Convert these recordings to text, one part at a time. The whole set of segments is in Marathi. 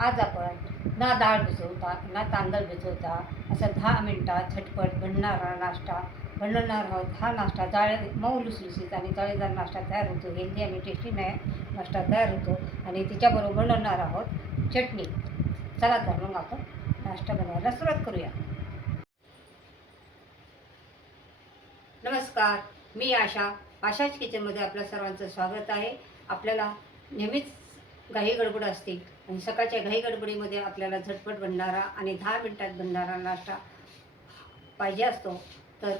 आज आपण ना डाळ भिजवता ना तांदळ भिजवता असं दहा मिनटात झटपट बनणारा नाश्ता बनवणार आहोत. हा नाश्ता जाळे मऊ लुसलुसीत आणि जाळेदार नाश्ता तयार होतो. हेल्दी आणि टेस्टी नाही नाश्ता तयार होतो आणि तिच्याबरोबर बनवणार आहोत चटणी. चला तर मग आपण नाश्ता बनवायला सुरुवात करूया. नमस्कार. मी आशा. आशाच किचनमध्ये आपल्या सर्वांचं स्वागत आहे. आपल्याला नेहमीच घाई गडबड असते. आणि सकाळच्या घाई गडबडीमध्ये आपल्याला झटपट बनणारा आणि दहा मिनटात बनणारा नाश्ता पाहिजे असतो तर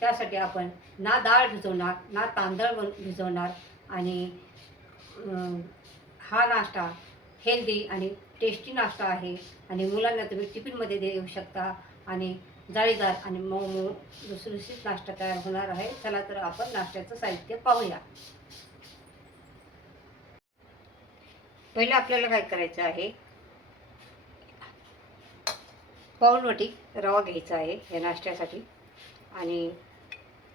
त्यासाठी आपण ना डाळ भिजवणार ना तांदळ बन भिजवणार आणि हा नाश्ता हेल्दी आणि टेस्टी नाश्ता आहे. आणि मुलांना तुम्ही टिफिनमध्ये देऊ शकता आणि जाळीदार आणि मऊ मऊ लुसलुसीत नाश्ता तयार होणार आहे. चला तर आपण नाश्त्याचं साहित्य पाहूया. पहिलं आपल्याला काय करायचं आहे? पावनवटी रवा घ्यायचा आहे या नाश्त्यासाठी. आणि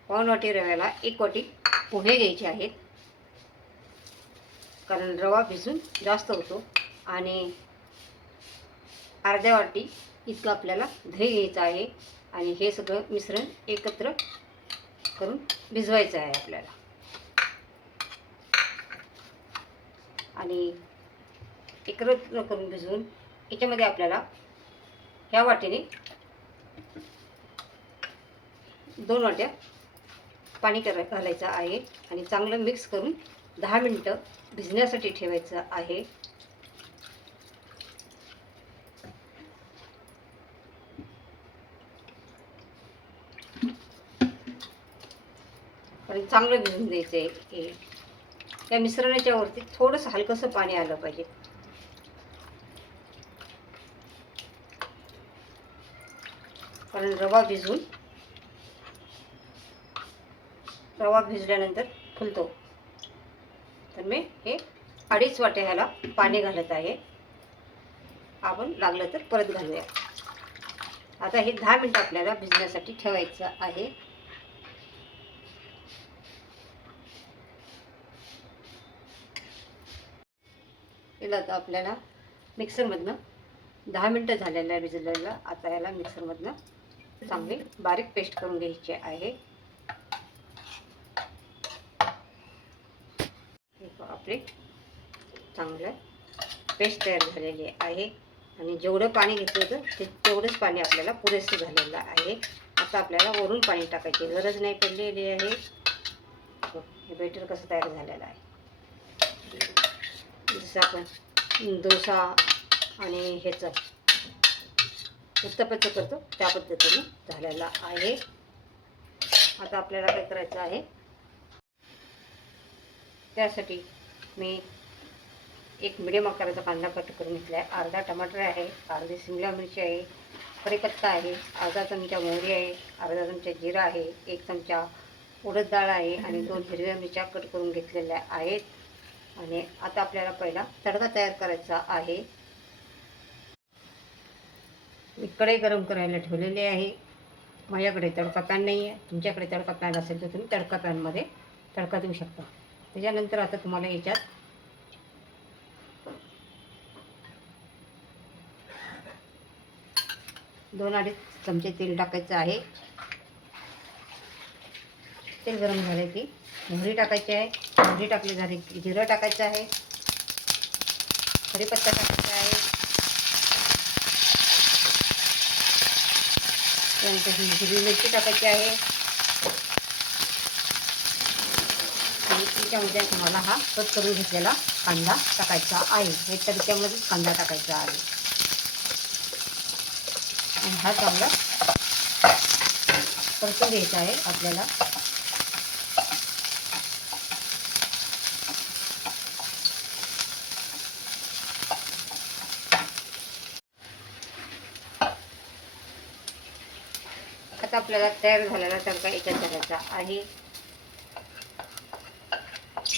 पाऊण रव्याला एक वाटी पोहे घ्यायचे आहेत. कारण रवा भिजून जास्त होतो. आणि अर्ध्या वाटी इतकं आपल्याला दही घ्यायचं आहे. आणि हे सगळं मिश्रण एकत्र करून भिजवायचं आहे आपल्याला. आणि एकत्र करून भिजवून याच्यामध्ये आपल्याला ह्या वाटेने दोन वाट्या पाणी करा घालायचं आहे आणि चांगलं मिक्स करून दहा मिनटं भिजण्यासाठी ठेवायचं आहे. आणि चांगलं भिजून द्यायचं आहे हे. त्या मिश्रणाच्या वरती थोडंसं हलकंसं पाणी आलं पाहिजे. कारण रवा भिजून रवा भिजल्यानंतर फुलतो. तर मी हे अडीच वाटे ह्याला पाणी घालत आहे. आपण लागलं तर परत घालूया. आता हे दहा मिनटं आपल्याला भिजण्यासाठी ठेवायचं आहे. याला आता आपल्याला मिक्सरमधनं दहा मिनटं झालेलं आहे भिजलेलं. आता याला मिक्सरमधनं चांगली बारीक पेस्ट करून घ्यायची आहे. हे आपले चांगलं पेस्ट तयार झालेली आहे. आणि जेवढं पाणी घेतलं होतं ते तेवढंच पाणी आपल्याला पुरेसं झालेलं आहे. आता आपल्याला वरून पाणी टाकायची गरज नाही पडलेली आहे. हो, हे बेटर कसं तयार झालेलं आहे. जसं आपण डोसा आणि ह्याचं उत्तप्पाचं करतो. त्या पद्धतीने झालेला आहे. आता आपल्याला काय करायचं आहे? त्यासाठी मी एक मिडियम आकाराचा कांदा कट करून घेतला आहे अर्धा टमाटर आहे अर्धी शिमला मिरची आहे कढीपत्ता आहे अर्धा चमचा मोहरी आहे अर्धा चमचा जिरा आहे एक चमचा उडद डाळ आहे आणि दोन हिरव्या मिरच्या कट करून घेतलेल्या आहेत. आणि आता आपल्याला पहिला तडका तयार करायचा आहे. मी कढई गरम करायला ठेवलेली आहे. माझ्याकडे तडका पॅन नाही आहे तुमच्याकडे तडका पॅन असेल तर तुम्ही तडका पॅनमध्ये तडका देऊ शकता. त्याच्यानंतर आता तुम्हाला याच्यात दोन अडीच चमचे तेल टाकायचं आहे. तेल गरम झाले की मोहरी टाकायची आहे. मोहरी टाकली झाली की जिरं टाकायचं आहे. कढीपत्ता टाकायचा आहे त्यानंतर ही हिरवी मिरची टाकायची आहे. आणि त्याच्यामध्ये तुम्हाला हा कट करून घेतलेला कांदा टाकायचा आहे. हे तडक्यामध्येच कांदा टाकायचा आहे. आणि हा चांगला परतून घ्यायचा आहे आपल्याला. आपल्याला तयार झालेला तडका याच्यात घालायचा आहे.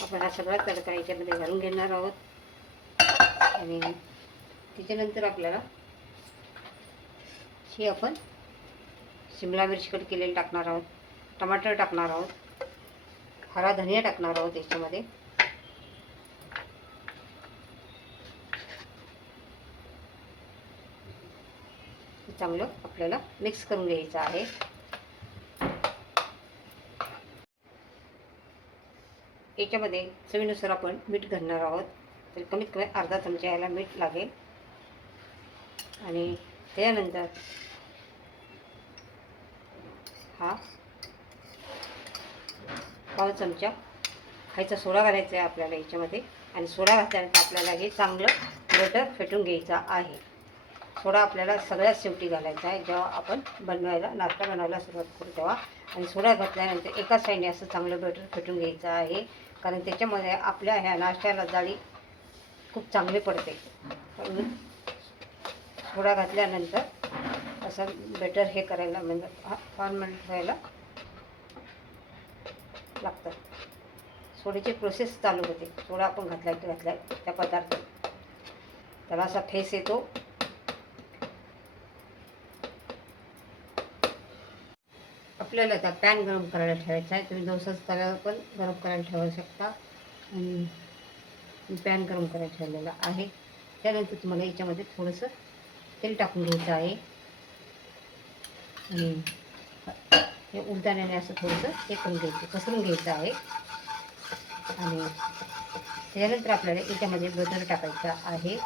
आपण हा सगळा तडका याच्यामध्ये घालून घेणार आहोत. आणि त्याच्यानंतर आपल्याला ही आपण शिमला मिरची कट केलेली टाकणार आहोत. टमाटर टाकणार आहोत. हरा धनिया टाकणार आहोत याच्यामध्ये. चांगलं आपल्याला मिक्स करून घ्यायचं आहे. याच्यामध्ये चवीनुसार आपण मीठ घालणार आहोत. तर कमीत कमी अर्धा चमचा याला मीठ लागेल. आणि त्यानंतर हा पाव चमचा खायचा सोडा घालायचा आहे आपल्याला याच्यामध्ये. आणि सोडा घातल्यानंतर आपल्याला हे चांगलं बटर फेटून घ्यायचं आहे. सोडा आपल्याला सगळ्यात शेवटी घालायचा आहे जेव्हा आपण बनवायला नाश्ता बनवायला सुरुवात करू तेव्हा. आणि सोडा घातल्यानंतर एका साईडने असं चांगलं बटर फेटून घ्यायचं आहे कारण त्याच्यामध्ये आपल्या ह्या नाश्त्याला जाळी खूप चांगली पडते. म्हणून सोडा घातल्यानंतर असं बेटर हे करायला म्हणजे फॉर्मेंट व्हायला लागतं. सोड्याची प्रोसेस चालू होते. सोडा आपण घातल्या घातला त्या पदार्थ त्याला असा फेस येतो. आपल्याला आता पॅन गरम करायला ठेवायचा आहे. तुम्ही दोसाच तव्यावर पण गरम करायला ठेवू शकता. आणि पॅन गरम करायला ठेवलेला आहे. त्यानंतर तुम्हाला याच्यामध्ये थोडंसं तेल टाकून घ्यायचं आहे. आणि हे उलटाण्याने असं थोडंसं हे करून घ्यायचं पसरून घ्यायचं आहे. आणि त्यानंतर आपल्याला याच्यामध्ये बटर टाकायचा आहे.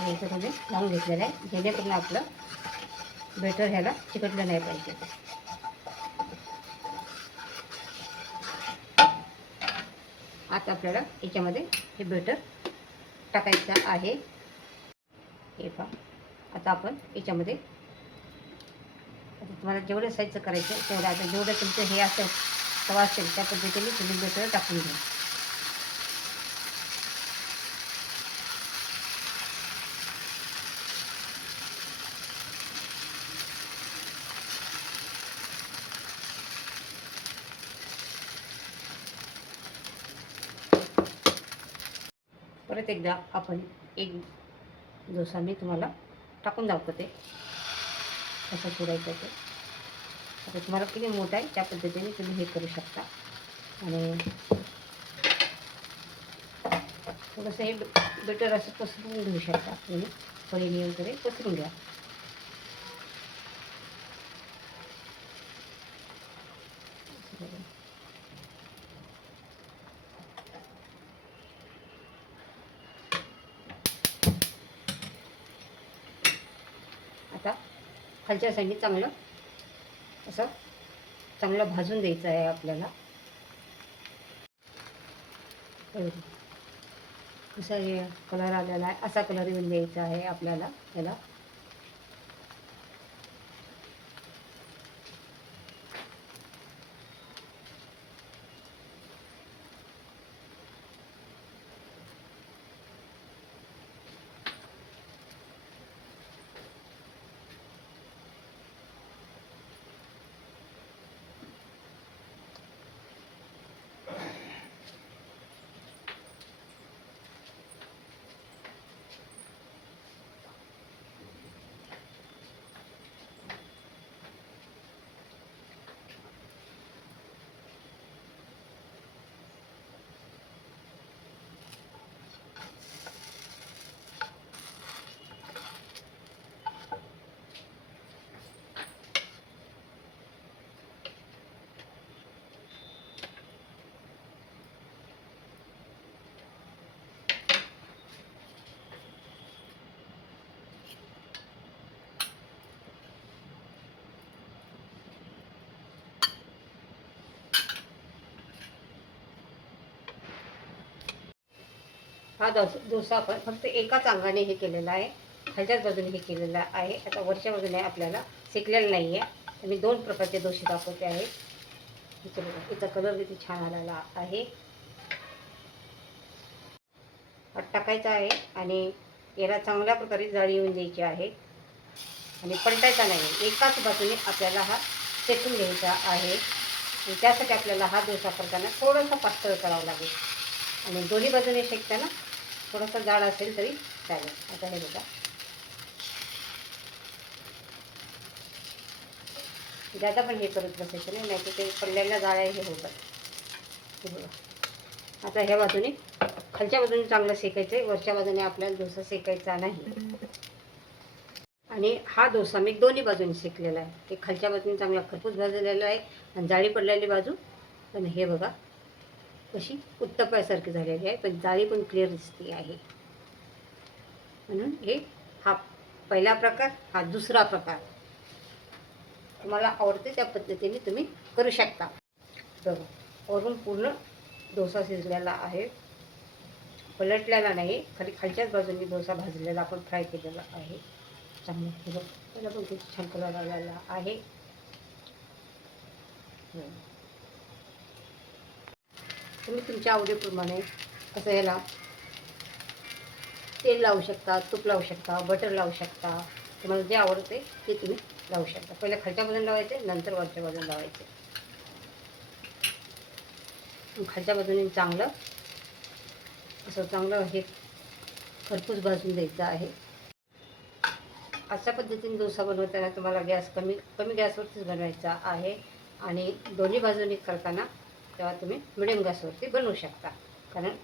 याच्यामध्ये लावून घेतलेलं आहे. जेणेकरून आपलं बेटर ह्याला चिकटलं नाही पाहिजे. आता आपल्याला याच्यामध्ये हे बेटर टाकायचं आहे. हे पहा. आता आपण याच्यामध्ये आता तुम्हाला जेवढं साईजचं करायचं आहे तेवढं आता जेवढं तुमचं हे असेल तवा असेल त्या पद्धतीने तुम्ही बेटर टाकून घ्या. परत एकदा आपण एक डोसा मी तुम्हाला टाकून दाखवते. कसं सोडायचं ते. आता तुम्हाला किती मोठा आहे त्या पद्धतीने तुम्ही हे करू शकता. आणि थोडंसं हे बेटर असं पसरून घेऊ शकता तुम्ही. फळीने वगैरे पसरून घ्या. आता खालच्या साईडने चांगलं असं चांगलं भाजून द्यायचं आहे आपल्याला. कसा कलर आलेला आहे असा कलर येऊन द्यायचा आहे आपल्याला त्याला हा दोस डोसा आपण फक्त एकाच अंगाने हे केलेला आहे. खालच्याच बाजूने हे केलेलं आहे. आता वरच्या बाजूने आपल्याला शिकलेलं नाही आहे मी दोन प्रकारचे डोसे दाखवते आहे. इथे बघा याचा कलर किती छान आलेला आहे. टाकायचा आहे आणि याला चांगल्या प्रकारे जाळी येऊन द्यायची आहे. आणि पलटायचा नाही. एकाच बाजूने आपल्याला हा शेकून घ्यायचा आहे. आणि त्यासाठी आपल्याला हा डोसा करताना थोडासा पातळ करावं लागेल. आणि दोन्ही बाजूने शेकताना थोडासा जाड असेल तरी चालेल. आता हे बघा. दादा पण हे करत बसायचं नाही नाही ते पडलेल्या जाळ्या हे होतात हे बघा. आता ह्या बाजूने खालच्या बाजूने चांगलं सेकायचं आहे वरच्या बाजूने आपल्याला डोसा सेकायचा नाही. आणि हा डोसा मी दोन्ही बाजूने शेकलेला आहे. ते खालच्या बाजूने चांगला खरपूस भाजलेला आहे आणि जाळी पडलेली बाजू. पण हे बघा. अशी उत्तप्यासारखी झालेली आहे पण जाळी पण क्लिअर दिसते आहे. म्हणून हे हा पहिला प्रकार हा दुसरा प्रकार. तुम्हाला आवडते त्या पद्धतीने तुम्ही करू शकता. बघा वरून पूर्ण डोसा शिजलेला आहे. पलटलेला नाही खाली खालच्याच बाजूने डोसा भाजलेला आपण फ्राय केलेला आहे. चांगलं त्याला पण खूप छान कलर आलेला आहे. तुम्ही तुमच्या आवडीप्रमाणे असं ह्याला तेल लावू शकता तूप लावू शकता बटर लावू शकता. तुम्हाला जे आवडते ते तुम्ही लावू शकता. पहिले खालच्या बाजून लावायचे नंतर वरच्या बाजून लावायचे. खालच्या बाजूने चांगलं असं चांगलं हे खरपूस भाजून द्यायचं आहे. अशा पद्धतीने डोसा बनवताना तुम्हाला गॅस कमी कमी गॅसवरतीच बनवायचा आहे. आणि दोन्ही बाजूनी करताना तेव्हा तुम्ही मिडियम गॅसवरती बनवू शकता. कारण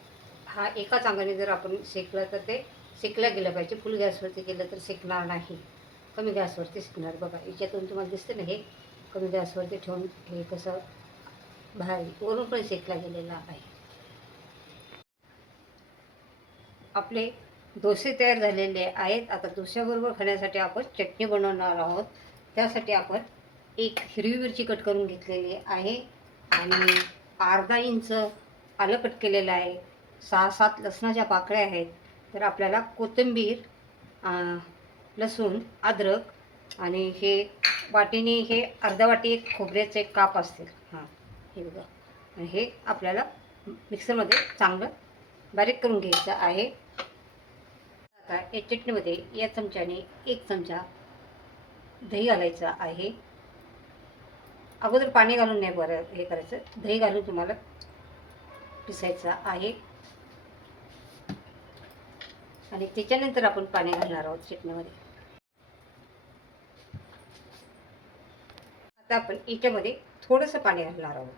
हा एकाच अंगाने जर आपण शेकला तर ते शेकलं गेलं पाहिजे. फुल गॅसवरती केलं तर शेकणार नाही. कमी गॅसवरती शेकणार बघा याच्यातून तुम्हाला दिसतं ना हे कमी गॅसवरती ठेवून हे कसं बाहेर वरून पण शेकला गेलेला आहे. आपले डोसे तयार झालेले आहेत. आता डोश्याबरोबर खाण्यासाठी आपण चटणी बनवणार आहोत. त्यासाठी आपण एक हिरवी मिरची कट करून घेतलेली आहे. आणि अर्धा इंच आलं कट केलेलं आहे. सहा सात लसणाच्या पाकळ्या आहेत. तर आपल्याला कोथिंबीर लसूण अद्रक आणि हे वाटीने हे अर्धा वाटी एक खोबऱ्याचे काप असतील. हां हे बघा. आणि हे आपल्याला मिक्सरमध्ये चांगलं बारीक करून घ्यायचं आहे. आता या चटणीमध्ये या चमच्याने एक चमचा दही घालायचं आहे. अगोदर पाणी घालून नाही बरं हे करायचं. दही घालून तुम्हाला पिसायचं आहे. आणि त्याच्यानंतर आपण पाणी घालणार आहोत चटणीमध्ये. आता आपण याच्यामध्ये थोडंसं पाणी घालणार आहोत.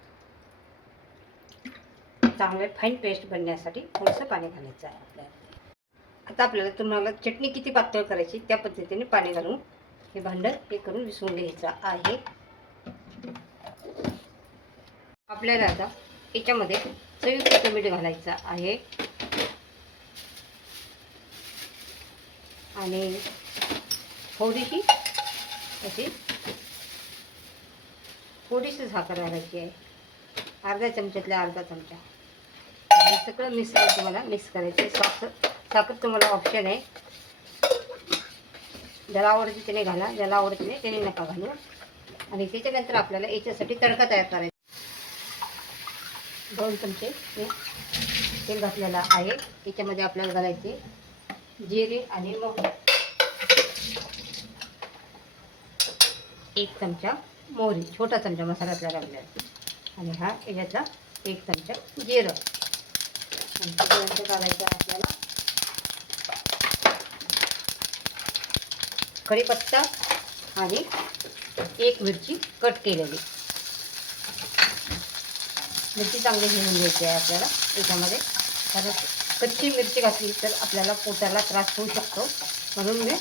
चांगलं फाईन पेस्ट बनण्यासाठी थोडंसं पाणी घालायचं आहे आपल्याला. आता आपल्याला तुम्हाला चटणी किती पातळ करायची त्या पद्धतीने पाणी घालून हे भांडण हे करून विसरून घ्यायचं आहे. आपल्याला आता याच्यामध्ये चवीपुरतं मीठ घालायचं आहे. आणि थोडीशी अशी थोडीशी साखर घालायची आहे. अर्ध्या चमच्यातल्या अर्धा चमचा. हे सगळं मिक्स तुम्हाला मिक्स करायचं आहे. साखर साखर तुम्हाला ऑप्शन आहे. ज्याला आवडते त्याने घाला. ज्याला आवडते त्याने नका घालू. आणि त्याच्यानंतर आपल्याला याच्यासाठी तडका तयार करायचा दोन चमचे हे तेल घातलेलं आहे. याच्यामध्ये आपल्याला घालायचे जिरे आणि मोहरी. एक चमचा मोहरी छोटा चमचा मसाला मसाल्यातला घातलेला आणि हा याच्यातला एक चमचा जिरं. आणि घालायचं आपल्याला. कढीपत्ता आणि एक मिरची कट केलेली. मिरची चांगली घेऊन घ्यायची आहे आपल्याला याच्यामध्ये कारण कच्ची मिरची घातली तर आपल्याला पोटाला त्रास होऊ शकतो. म्हणून मी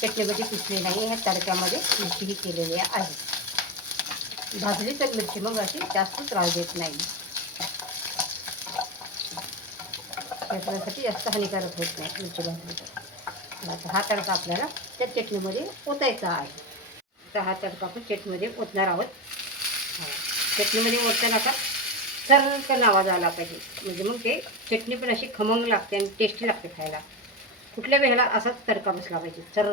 चटणीमध्ये पिसली नाही ह्या तडक्यामध्ये मिरची ही केलेली आहे. भाजली तर मिरची मग अशी जास्त त्रास देत नाही. शरीरासाठी जास्त हानिकारक होत नाही मिरची भाजली तर. आता हा तडका आपल्याला त्या चटणीमध्ये ओतायचा आहे. तर हा तडका आपण चटणीमध्ये ओतणार आहोत. चटणीमध्ये ओतताना का सरकन आवाज आला पाहिजे. म्हणजे मग ते चटणी पण अशी खमंग लागते आणि टेस्टी लागते खायला. कुठल्या वेळेला असाच तडका बसला पाहिजे. चर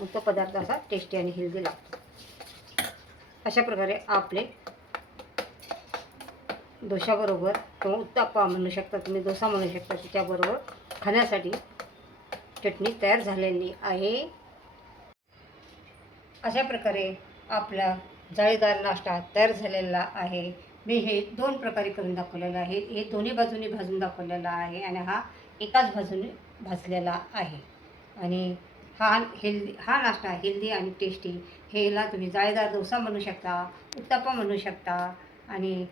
मग तो पदार्थ असा टेस्टी आणि हेल्दी लागतो. अशा प्रकारे आपले डोशाबरोबर किंवा उत्ताप्पा म्हणू शकता तुम्ही डोसा म्हणू शकता त्याच्याबरोबर खाण्यासाठी चटणी तयार झालेली आहे. अशा प्रकारे आपला जाळीदार नाश्ता तयार झालेला आहे. मी हे दोन प्रकारे करून दाखवलेलं आहे. हे दोन्ही बाजूनी भाजून दाखवलेला आहे आणि हा एकाच बाजूने भाजलेला आहे. आणि हा हेल्दी हा नाश्ता हेल्दी आणि टेस्टी. हेला तुम्ही जाळीदार डोसा म्हणू शकता उत्तप्पा म्हणू शकता आणि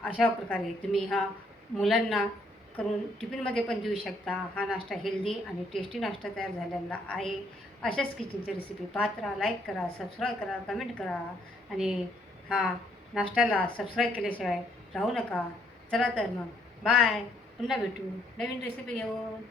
अशा प्रकारे तुम्ही हा मुलांना करून टिफिनमध्ये पण देऊ शकता. हा नाश्ता हेल्दी आणि टेस्टी नाश्ता तयार झालेला आहे. अशाच किचनची रेसिपी पाहत राहा लाईक करा सबस्क्राईब करा कमेंट करा आणि हा नाश्त्याला सबस्क्राईब केल्याशिवाय राहू नका. चला तर मग. बाय पुन्हा भेटू. नवीन रेसिपी घेऊन.